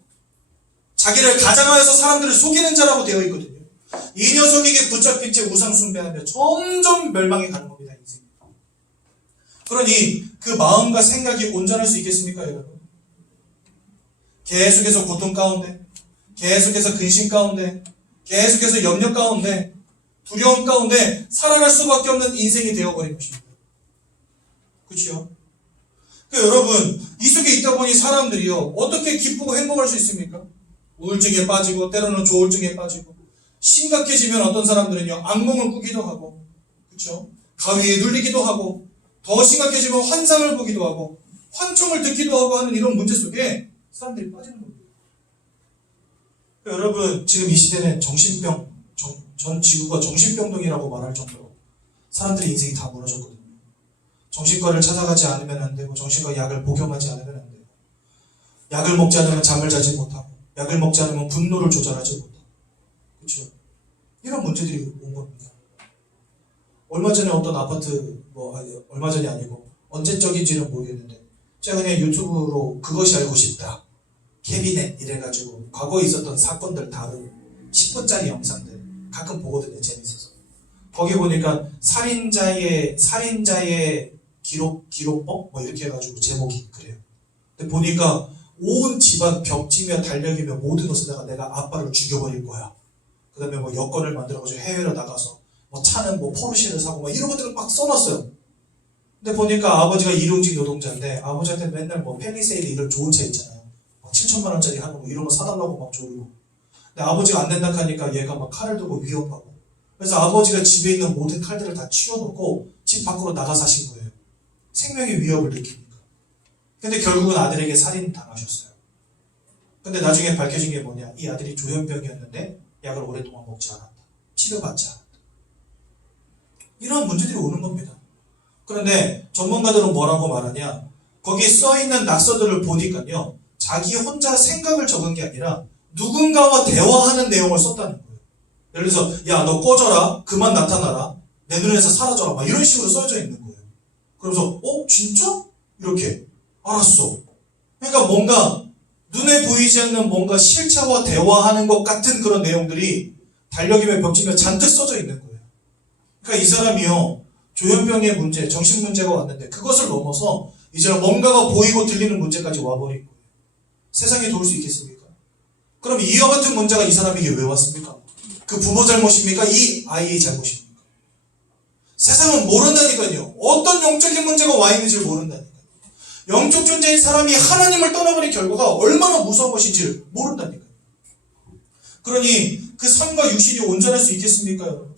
자기를 가장하여서 사람들을 속이는 자라고 되어 있거든요. 이 녀석에게 붙잡힌 채 우상 숭배하며 점점 멸망해 가는 겁니다. 인생. 그러니 그 마음과 생각이 온전할 수 있겠습니까, 여러분? 계속해서 고통 가운데, 계속해서 근심 가운데, 계속해서 염려 가운데, 두려움 가운데 살아갈 수밖에 없는 인생이 되어버린 것입니다. 그렇죠? 그러니까 여러분, 이 속에 있다 보니 사람들이요, 어떻게 기쁘고 행복할 수 있습니까? 우울증에 빠지고, 때로는 조울증에 빠지고, 심각해지면 어떤 사람들은요, 악몽을 꾸기도 하고, 그렇죠? 가위에 눌리기도 하고, 더 심각해지면 환상을 보기도 하고, 환청을 듣기도 하고 하는 이런 문제 속에 사람들이 빠지는 겁니다. 그러니까 여러분, 지금 이 시대는 정신병, 전 지구가 정신병동이라고 말할 정도로 사람들의 인생이 다 무너졌거든요. 정신과를 찾아가지 않으면 안 되고, 정신과 약을 복용하지 않으면 안 되고, 약을 먹지 않으면 잠을 자지 못하고, 약을 먹지 않으면 분노를 조절하지 못하고, 그렇죠? 이런 문제들이 온 겁니다. 얼마 전에 어떤 아파트, 얼마 전이 아니고 언제적인지는 모르겠는데, 제가 그냥 유튜브로 그것이 알고 싶다, 캐비넷 이래가지고 과거에 있었던 사건들 다룬 10분짜리 영상들 가끔 보거든요. 재밌어서. 거기 보니까 살인자의 기록법 이렇게 해가지고 제목이 그래요. 근데 보니까 온 집안 벽지며 달력이며 모든 것에다가 내가 아빠를 죽여버릴 거야. 그 다음에 여권을 만들어가지고 해외로 나가서 차는 포르쉐를 사고 이런 것들을 막 써놨어요. 근데 보니까 아버지가 일용직 노동자인데 아버지한테 맨날 펠리세이드 이런 좋은 차 있잖아요. 7천만 원짜리 하는 이런 거 사달라고 막 조르고. 근데 아버지가 안 된다 하니까 얘가 막 칼을 들고 위협하고. 그래서 아버지가 집에 있는 모든 칼들을 다 치워놓고 집 밖으로 나가 사신 거예요. 생명의 위협을 느끼니까. 근데 결국은 아들에게 살인 당하셨어요. 근데 나중에 밝혀진 게 뭐냐? 이 아들이 조현병이었는데 약을 오랫동안 먹지 않았다. 치료받지 않았다. 이런 문제들이 오는 겁니다. 그런데 전문가들은 뭐라고 말하냐? 거기에 써있는 낙서들을 보니까요, 자기 혼자 생각을 적은 게 아니라 누군가와 대화하는 내용을 썼다는 거예요. 예를 들어서 야, 너 꺼져라, 그만 나타나라, 내 눈에서 사라져라, 막 이런 식으로 써져 있는 거예요. 그래서 진짜? 이렇게 알았어. 그러니까 뭔가 눈에 보이지 않는 뭔가 실체와 대화하는 것 같은 그런 내용들이 달력이며 벽지며 잔뜩 써져 있는 거예요. 그러니까 이 사람이요, 조현병의 문제, 정신 문제가 왔는데 그것을 넘어서 이제 뭔가가 보이고 들리는 문제까지 와버린 거예요. 세상에 도울 수 있겠습니까? 그럼 이와 같은 문제가 이 사람에게 왜 왔습니까? 그 부모 잘못입니까? 이 아이의 잘못입니까? 세상은 모른다니까요. 어떤 영적인 문제가 와 있는지를 모른다니까요. 영적 존재인 사람이 하나님을 떠나버린 결과가 얼마나 무서운 것인지를 모른다니까요. 그러니 그 삶과 육신이 온전할 수 있겠습니까, 여러분?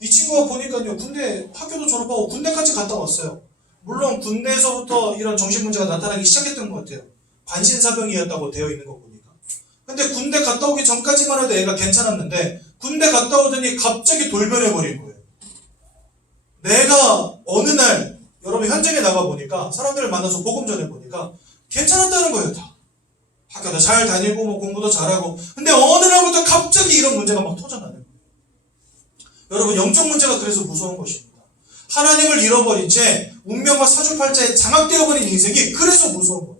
이 친구가 보니까요, 군대 학교도 졸업하고 군대까지 갔다 왔어요. 물론 군대에서부터 이런 정신 문제가 나타나기 시작했던 것 같아요. 관신사병이었다고 되어 있는 거 보니까. 근데 군대 갔다 오기 전까지만 해도 애가 괜찮았는데 군대 갔다 오더니 갑자기 돌변해버린 거예요. 내가 어느 날 여러분 현장에 나가보니까 사람들을 만나서 복음 전해보니까 괜찮았다는 거예요. 다 학교도 잘 다니고 공부도 잘하고. 근데 어느 날부터 갑자기 이런 문제가 막 터져나는 거예요. 여러분, 영적 문제가 그래서 무서운 것입니다. 하나님을 잃어버린 채 운명과 사주팔자에 장악되어버린 인생이 그래서 무서운 겁니다.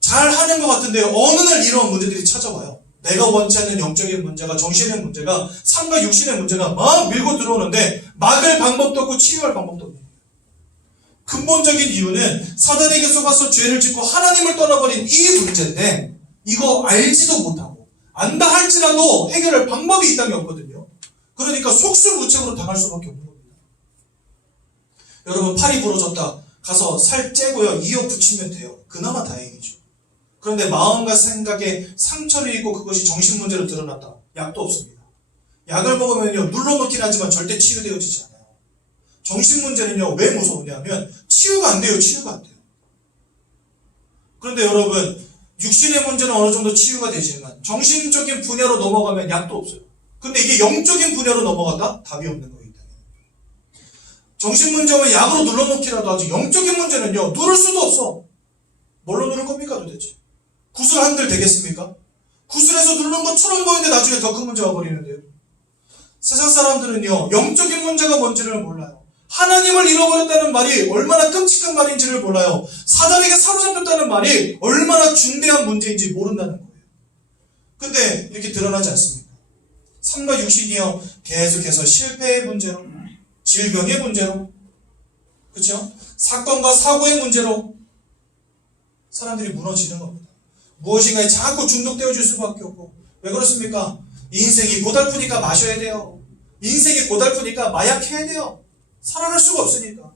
잘하는 것 같은데 어느 날 이런 문제들이 찾아와요. 내가 원치 않는 영적인 문제가, 정신의 문제가, 삶과 육신의 문제가 막 밀고 들어오는데 막을 방법도 없고 치유할 방법도 없는 거예요. 근본적인 이유는 사단에게 속아서 죄를 짓고 하나님을 떠나버린 이 문제인데 이거 알지도 못하고 안다 할지라도 해결할 방법이 이 땅에 없거든요. 그러니까 속수무책으로 당할 수밖에 없는 겁니다. 여러분, 팔이 부러졌다. 가서 살 째고요, 이어 붙이면 돼요. 그나마 다행이죠. 그런데 마음과 생각에 상처를 입고 그것이 정신문제로 드러났다. 약도 없습니다. 약을 먹으면요, 눌러놓긴 하지만 절대 치유되어지지 않아요. 정신문제는요, 왜 무서우냐면 치유가 안 돼요. 치유가 안 돼요. 그런데 여러분, 육신의 문제는 어느 정도 치유가 되지만 정신적인 분야로 넘어가면 약도 없어요. 근데 이게 영적인 분야로 넘어가다 답이 없는 거예요. 정신 문제면 약으로 눌러놓기라도 하지, 영적인 문제는요, 누를 수도 없어. 뭘로 누를 겁니까 도대체? 구슬 한들 되겠습니까? 구슬에서 누른 것처럼 보이는데 나중에 더 큰 문제가 버리는데요. 세상 사람들은요, 영적인 문제가 뭔지를 몰라요. 하나님을 잃어버렸다는 말이 얼마나 끔찍한 말인지를 몰라요. 사단에게 사로잡혔다는 말이 얼마나 중대한 문제인지 모른다는 거예요. 근데 이렇게 드러나지 않습니까? 삶과 육신이요 계속해서 실패의 문제로, 질병의 문제로, 그렇죠? 사건과 사고의 문제로 사람들이 무너지는 겁니다. 무엇인가에 자꾸 중독되어질 수밖에 없고. 왜 그렇습니까? 인생이 고달프니까 마셔야 돼요. 인생이 고달프니까 마약해야 돼요. 살아갈 수가 없으니까.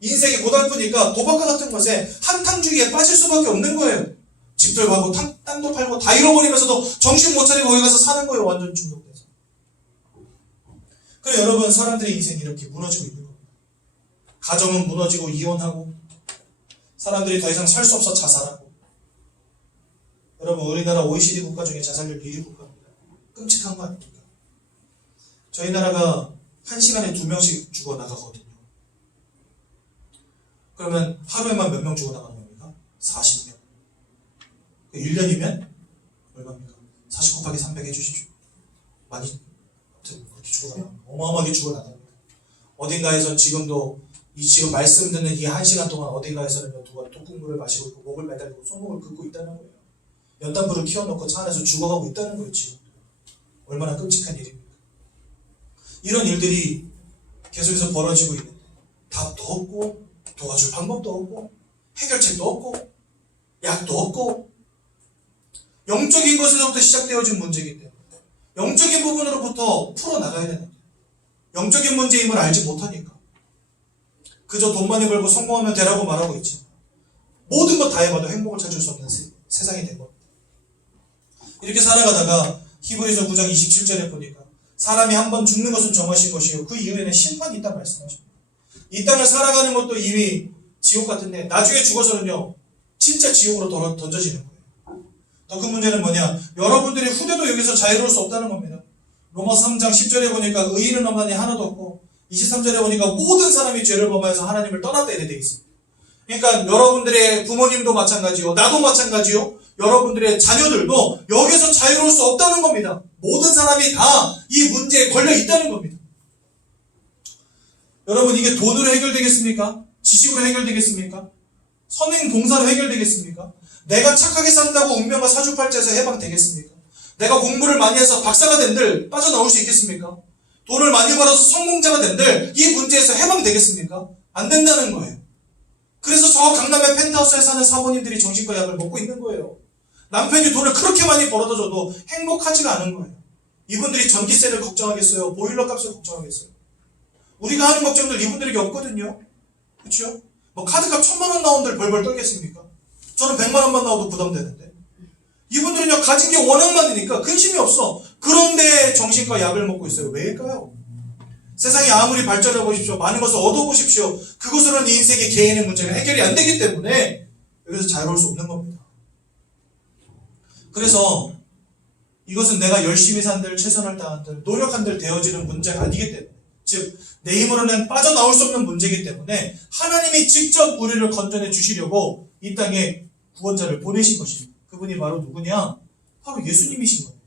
인생이 고달프니까 도박과 같은 것에 한탕주의에 빠질 수밖에 없는 거예요. 집들 가고 땅도 팔고 다 잃어버리면서도 정신 못 차리고 거기 가서 사는 거예요. 완전 중독돼서. 그래 여러분, 사람들의 인생이 이렇게 무너지고 있는 겁니다. 가정은 무너지고 이혼하고, 사람들이 더 이상 살 수 없어 자살하고. 여러분, 우리나라 OECD 국가 중에 자살률 1위 국가입니다. 끔찍한 거 아닙니까? 저희 나라가 1시간에 2명씩 죽어나가거든요. 그러면 하루에만 몇 명 죽어나가는 겁니까? 40명. 1년이면 얼마입니까? 40 곱하기 300 해주십시오. 많이, 아무튼 그렇게 죽어나갑니다. 어마어마하게 죽어나갑니다. 어딘가에서 지금도 지금 말씀 듣는 이 1시간 동안 어딘가에서는 누가 독국물을 마시고 있고 목을 매달리고 손목을 긋고 있다는 거예요. 연탄불을 키워놓고 차 안에서 죽어가고 있다는 거예요. 지금 얼마나 끔찍한 일입니까? 이런 일들이 계속해서 벌어지고 있는데 답도 없고 도와줄 방법도 없고 해결책도 없고 약도 없고, 영적인 것에서부터 시작되어진 문제이기 때문에 영적인 부분으로부터 풀어나가야 되는데 영적인 문제임을 알지 못하니까 그저 돈 많이 벌고 성공하면 되라고 말하고 있지, 모든 것 다 해봐도 행복을 찾을 수 없는 세상이 된 겁니다. 이렇게 살아가다가 히브리서 9장 27절에 보니까 사람이 한 번 죽는 것은 정하신 것이요 그 이후에는 심판이 있다 말씀하십니다. 이 땅을 살아가는 것도 이미 지옥 같은데 나중에 죽어서는요 진짜 지옥으로 던져지는 거예요. 더 큰 문제는 뭐냐, 여러분들의 후대도 여기서 자유로울 수 없다는 겁니다. 로마서 3장 10절에 보니까 의인은 없나니 하나도 없고, 23절에 보니까 모든 사람이 죄를 범하여서 하나님을 떠났다 이렇게 되어 있습니다. 그러니까 여러분들의 부모님도 마찬가지요, 나도 마찬가지요, 여러분들의 자녀들도 여기서 자유로울 수 없다는 겁니다. 모든 사람이 다 이 문제에 걸려 있다는 겁니다. 여러분, 이게 돈으로 해결되겠습니까? 지식으로 해결되겠습니까? 선행 봉사로 해결되겠습니까? 내가 착하게 산다고 운명과 사주팔자에서 해방되겠습니까? 내가 공부를 많이 해서 박사가 된들 빠져나올 수 있겠습니까? 돈을 많이 벌어서 성공자가 된들 이 문제에서 해방되겠습니까? 안 된다는 거예요. 그래서 저 강남의 펜트하우스에 사는 사모님들이 정신과 약을 먹고 있는 거예요. 남편이 돈을 그렇게 많이 벌어다 줘도 행복하지가 않은 거예요. 이분들이 전기세를 걱정하겠어요? 보일러 값을 걱정하겠어요? 우리가 하는 걱정들 이분들에게 없거든요. 그렇죠? 뭐 카드값 1000만 원 나온들 벌벌 떨겠습니까? 저는 100만 원만 나와도 부담되는데, 이분들은요 가진 게 워낙 많으니까 근심이 없어. 그런데 정신과 약을 먹고 있어요. 왜일까요? 세상이 아무리 발전해 보십시오, 많은 것을 얻어보십시오, 그것으로는 인생의 개인의 문제가 해결이 안 되기 때문에 여기서 자유로울 수 없는 겁니다. 그래서 이것은 내가 열심히 산들, 최선을 다한들, 노력한들 되어지는 문제가 아니기 때문에, 즉 내 힘으로는 빠져나올 수 없는 문제이기 때문에 하나님이 직접 우리를 건져내 주시려고 이 땅에 구원자를 보내신 것입니다. 그분이 바로 누구냐? 바로 예수님이신 거예요.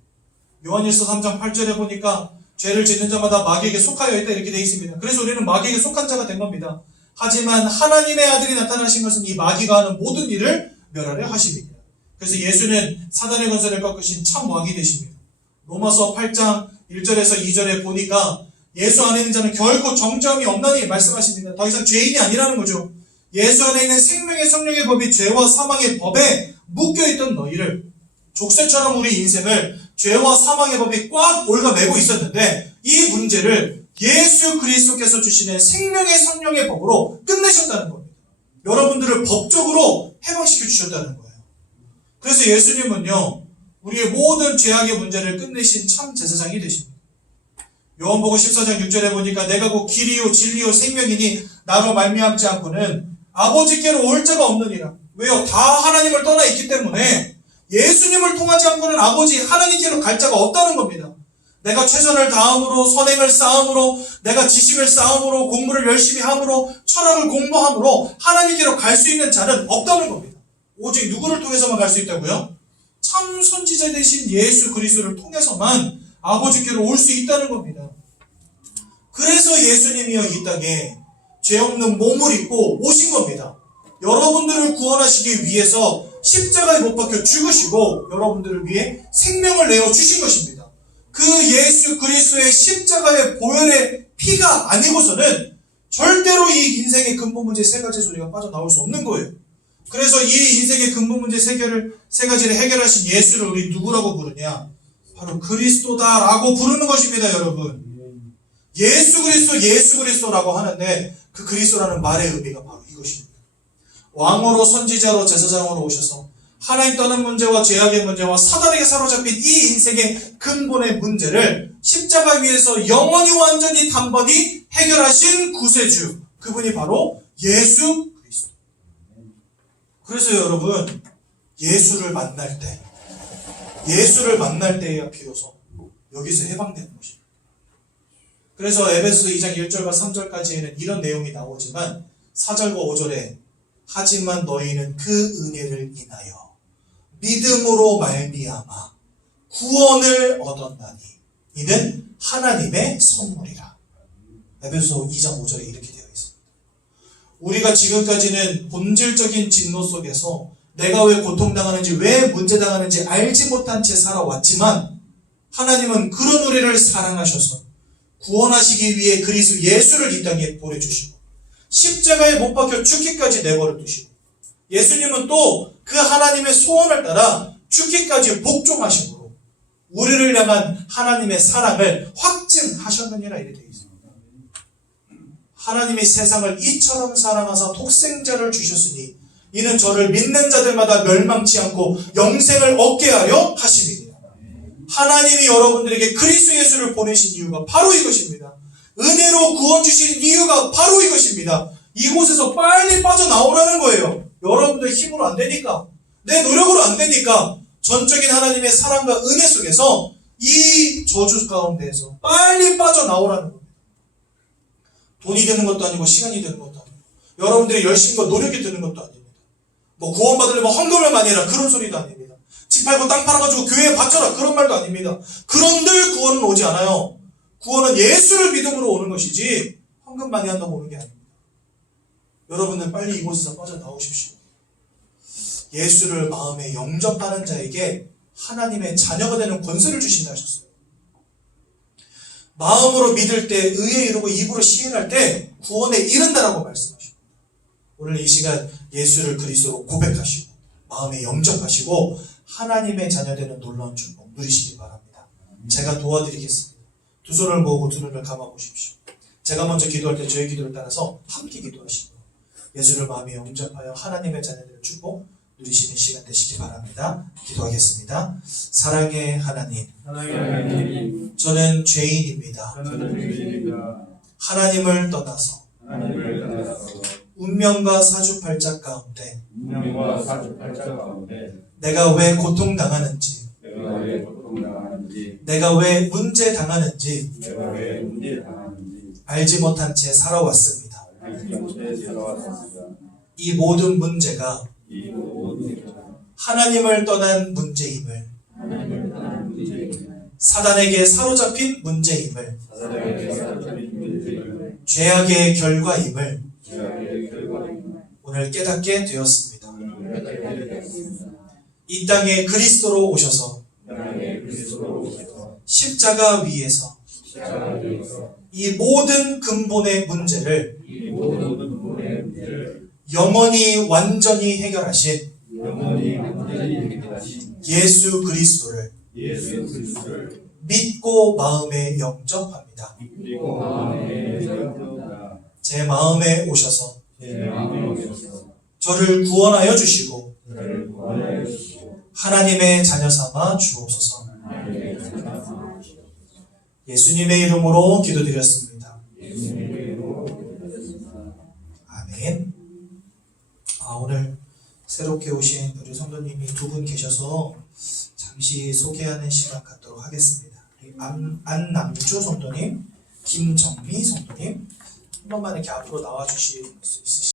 요한일서 3장 8절에 보니까 죄를 짓는 자마다 마귀에게 속하여 있다 이렇게 되어 있습니다. 그래서 우리는 마귀에게 속한 자가 된 겁니다. 하지만 하나님의 아들이 나타나신 것은 이 마귀가 하는 모든 일을 멸하려 하십니다. 그래서 예수는 사단의 권세를 꺾으신 참 왕이 되십니다. 로마서 8장 1절에서 2절에 보니까 예수 안에 있는 자는 결코 정죄함이 없나니 말씀하십니다. 더 이상 죄인이 아니라는 거죠. 예수 안에 있는 생명의 성령의 법이 죄와 사망의 법에 묶여있던 너희를, 족쇄처럼 우리 인생을 죄와 사망의 법이 꽉 올가매고 있었는데 이 문제를 예수 그리스도께서 주시는 생명의 성령의 법으로 끝내셨다는 겁니다. 여러분들을 법적으로 해방시켜 주셨다는 거예요. 그래서 예수님은요 우리의 모든 죄악의 문제를 끝내신 참 제사장이 되십니다. 요한복음 14장 6절에 보니까 내가 곧 길이요 진리요 생명이니 나로 말미암지 않고는 아버지께로 올 자가 없느니라. 왜요? 다 하나님을 떠나 있기 때문에 예수님을 통하지 않고는 아버지 하나님께로 갈 자가 없다는 겁니다. 내가 최선을 다함으로, 선행을 쌓음으로, 내가 지식을 쌓음으로, 공부를 열심히 함으로, 철학을 공부함으로 하나님께로 갈 수 있는 자는 없다는 겁니다. 오직 누구를 통해서만 갈 수 있다고요? 참 선지자 되신 예수 그리스도를 통해서만 아버지께로 올 수 있다는 겁니다. 그래서 예수님이요 이 땅에 죄 없는 몸을 입고 오신 겁니다. 여러분들을 구원하시기 위해서 십자가에 못 박혀 죽으시고 여러분들을 위해 생명을 내어 주신 것입니다. 그 예수 그리스도의 십자가의 보혈의 피가 아니고서는 절대로 이 인생의 근본 문제 세 가지 소리가 빠져나올 수 없는 거예요. 그래서 이 인생의 근본 문제 세 가지를 해결하신 예수를 우리 누구라고 부르냐? 바로 그리스도다라고 부르는 것입니다, 여러분. 예수 그리스도라고 하는데 그 그리스도라는 말의 의미가 바로 이것입니다. 왕으로 선지자로 제사장으로 오셔서 하나님 떠난 문제와 죄악의 문제와 사단에게 사로잡힌 이 인생의 근본의 문제를 십자가 위에서 영원히 완전히 단번이 해결하신 구세주, 그분이 바로 예수 그리스도. 그래서 여러분, 예수를 만날 때에야 비로소 여기서 해방되는 것입니다. 그래서 에베소서 2장 1절과 3절까지에는 이런 내용이 나오지만 4절과 5절에 하지만 너희는 그 은혜를 인하여 믿음으로 말미암아 구원을 얻었나니 이는 하나님의 선물이라. 에베소서 2장 5절에 이렇게 되어 있습니다. 우리가 지금까지는 본질적인 진노 속에서 내가 왜 고통당하는지, 왜 문제당하는지 알지 못한 채 살아왔지만 하나님은 그런 우리를 사랑하셔서 구원하시기 위해 그리스도 예수를 이 땅에 보내주시고 십자가에 못 박혀 죽기까지 내버려 두시고 예수님은 또 그 하나님의 소원을 따라 죽기까지 복종하심으로 우리를 향한 하나님의 사랑을 확증하셨느니라 이렇게 되어 있습니다. 하나님이 세상을 이처럼 사랑하사 독생자를 주셨으니 이는 저를 믿는 자들마다 멸망치 않고 영생을 얻게 하려 하심이니라. 하나님이 여러분들에게 그리스도 예수를 보내신 이유가 바로 이것입니다. 은혜로 구원 주신 이유가 바로 이것입니다. 이곳에서 빨리 빠져나오라는 거예요. 여러분들 힘으로 안 되니까, 내 노력으로 안 되니까 전적인 하나님의 사랑과 은혜 속에서 이 저주 가운데에서 빨리 빠져나오라는 겁니다. 돈이 되는 것도 아니고 시간이 되는 것도 아니고 여러분들의 열심과 노력이 되는 것도 아닙니다. 뭐 구원받으려면 헌금을 많이 해라 그런 소리도 아닙니다. 집 팔고 땅 팔아가지고 교회에 바쳐라 그런 말도 아닙니다. 그런들 구원은 오지 않아요. 구원은 예수를 믿음으로 오는 것이지 헌금 많이 한다고 오는 게 아닙니다. 여러분은 빨리 이곳에서 빠져나오십시오. 예수를 마음에 영접하는 자에게 하나님의 자녀가 되는 권세를 주신다 하셨어요. 마음으로 믿을 때 의에 이르고 입으로 시인할 때 구원에 이른다라고 말씀하십니다. 오늘 이 시간 예수를 그리스도로 고백하시고 마음에 영접하시고 하나님의 자녀 되는 놀라운 축복 누리시기 바랍니다. 제가 도와드리겠습니다. 두 손을 모으고 두 눈을 감아보십시오. 제가 먼저 기도할 때 저의 기도를 따라서 함께 기도하시고 예수를 마음에 영접하여 하나님의 자녀 되는 축복 누리시는 시간 되시기 바랍니다. 기도하겠습니다. 사랑의 하나님, 저는 죄인입니다. 하나님을 떠나서 운명과 사주팔자 가운데 내가 왜 고통당하는지, 내가 왜 문제당하는지 알지 못한 채 살아왔습니다. 이 모든 문제가 하나님을 떠난 문제임을, 사단에게 사로잡힌 문제임을, 죄악의 결과임을 오늘 깨닫게 되었습니다. 이 땅에 그리스도로 오셔서 십자가 위에서 이 모든 근본의 문제를 영원히 완전히 해결하신 예수 그리스도를 믿고 마음에 영접합니다. 제 마음에 오셔서 저를 구원하여 주시고 하나님의 자녀 삼아 주옵소서. 예수님의 이름으로 기도드렸습니다. 아멘. 오늘 새롭게 오신 우리 성도님이 두 분 계셔서 잠시 소개하는 시간 갖도록 하겠습니다. 안남주 성도님, 김정미 성도님, 한 번만 이렇게 앞으로 나와 주실 수 있으시죠?